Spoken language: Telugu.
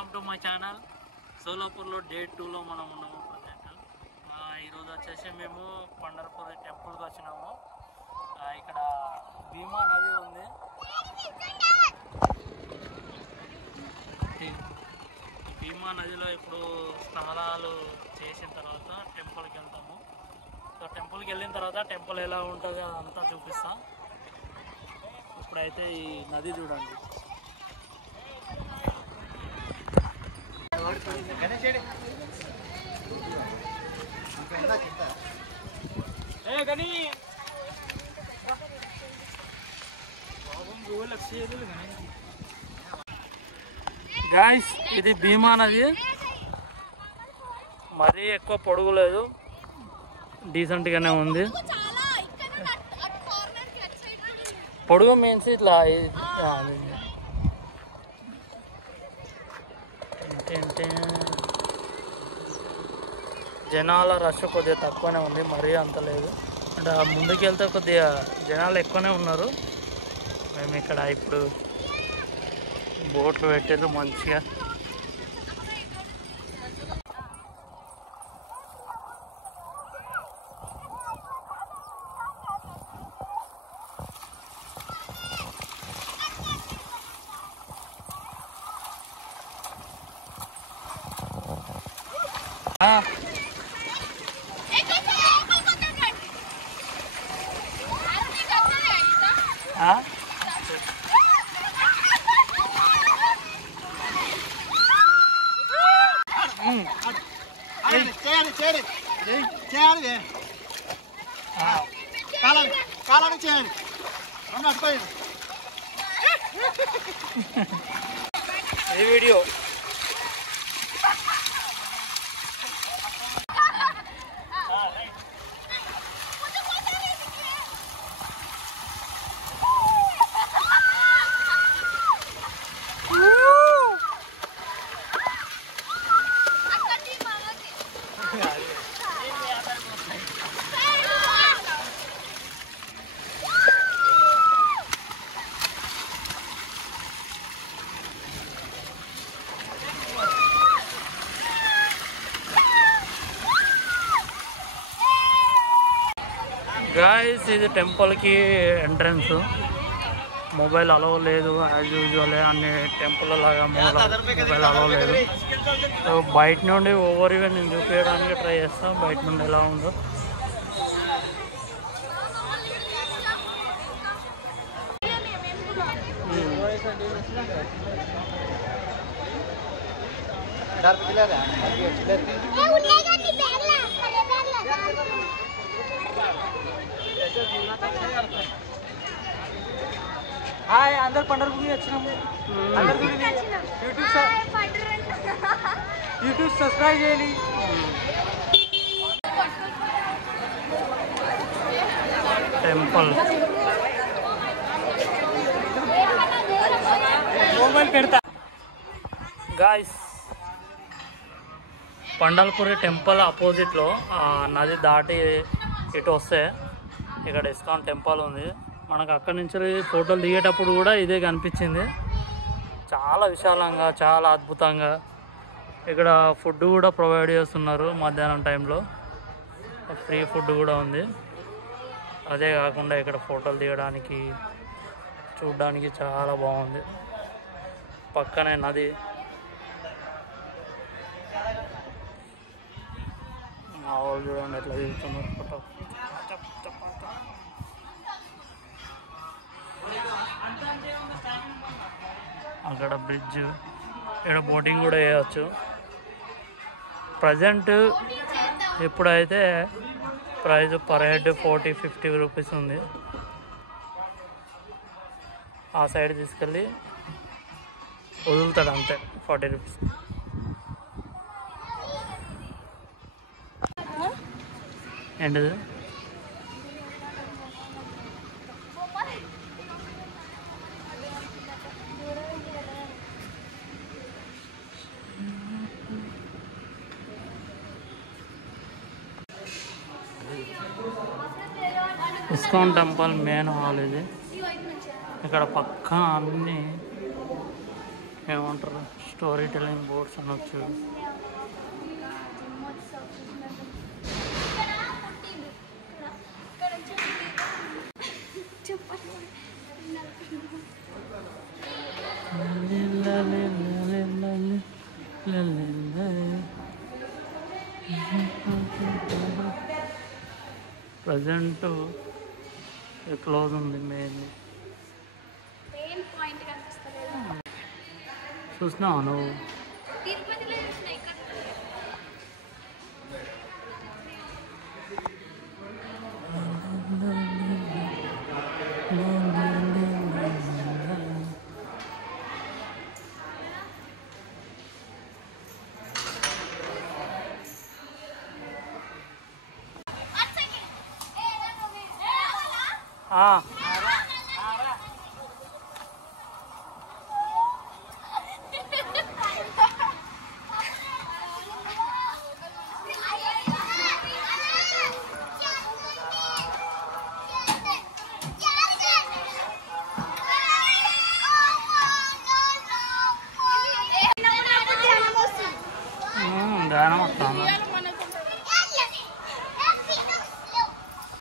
Welcome to my channel. సోలాపూర్లో డే 2లో మనం ఉన్నాము ప్రజెంట్. ఈరోజు వచ్చేసి మేము పండర్పూర్ టెంపుల్కి వచ్చినాము. ఇక్కడ భీమా నది ఉంది. భీమా నదిలో ఇప్పుడు స్నానాలు చేసిన తర్వాత టెంపుల్కి వెళ్తాము. సో టెంపుల్కి వెళ్ళిన తర్వాత టెంపుల్ ఎలా ఉంటుందో అదంతా చూపిస్తాం. ఇప్పుడైతే ఈ నది చూడండి. గాయ్స్, ఇది భీమా నది. మరీ ఎక్కువ పొడుగు లేదు, డీసెంట్గానే ఉంది. పొడుగు మీన్స్ ఇట్లా ఏంటంటే జనాల రష్ కొద్దిగా తక్కువనే ఉంది, మరీ అంత లేదు. అంటే ముందుకు వెళ్తే కొద్దిగా జనాలు ఎక్కువనే ఉన్నారు. మేము ఇక్కడ ఇప్పుడు బోట్లు పెట్టారు మంచిగా. ఈ వీడియో గాయస్, ఇది టెంపుల్కి ఎంట్రన్స్. మొబైల్ అలవ్ లేదు, యాజ్ యూజువల్ అన్ని టెంపుల్ లాగా మొబైల్ అలవ్ లేదు. సో బయట నుండి ఓవర్ ఈవెన్ నేను చూపించడానికి ట్రై చేస్తాను, బయట నుండి ఎలా ఉందో. హాయ్, అందరు పండర్పూర్కి వచ్చినాము. యూట్యూబ్ సబ్స్క్రైబ్ చేయాలి. టెంపుల్ మొబైల్ పెడతా. గాయస్, పండల్పూరి టెంపుల్ అపోజిట్లో నది దాటి ఇటు వస్తే ఇక్కడ ఇస్కాన్ టెంపుల్ ఉంది. మనకు అక్కడి నుంచి ఫోటోలు దిగేటప్పుడు కూడా ఇదే కనిపించింది. చాలా విశాలంగా, చాలా అద్భుతంగా. ఇక్కడ ఫుడ్ కూడా ప్రొవైడ్ చేస్తున్నారు మధ్యాహ్నం టైంలో. ఫ్రీ ఫుడ్ కూడా ఉంది. అదే కాకుండా ఇక్కడ ఫోటోలు దిగడానికి, చూడడానికి చాలా బాగుంది. పక్కనే నది. మా వాళ్ళు చూడండి ఎట్లా దిగుతున్నారు ఫోటో. అక్కడ బ్రిడ్జ్, ఇక్కడ బోటింగ్ కూడా చేయవచ్చు. ప్రజెంట్ ఇప్పుడైతే ప్రైస్ పర్ హెడ్ 40-50 రూపీస్ ఉంది. ఆ సైడ్ తీసుకెళ్ళి వదులుతాడు అంతే, 40 రూపీస్. ఏంటిది? ఇస్కాన్ టెంపుల్ మెయిన్ హాల్ ఇది. ఇక్కడ పక్క అన్ని ఏమంటారు స్టోరీ టెల్లింగ్ బోర్డ్స్ అనొచ్చు. ప్రజెంట్ క్లోజ్ ఉంది మెయిన్. చూసినావా నువ్వు?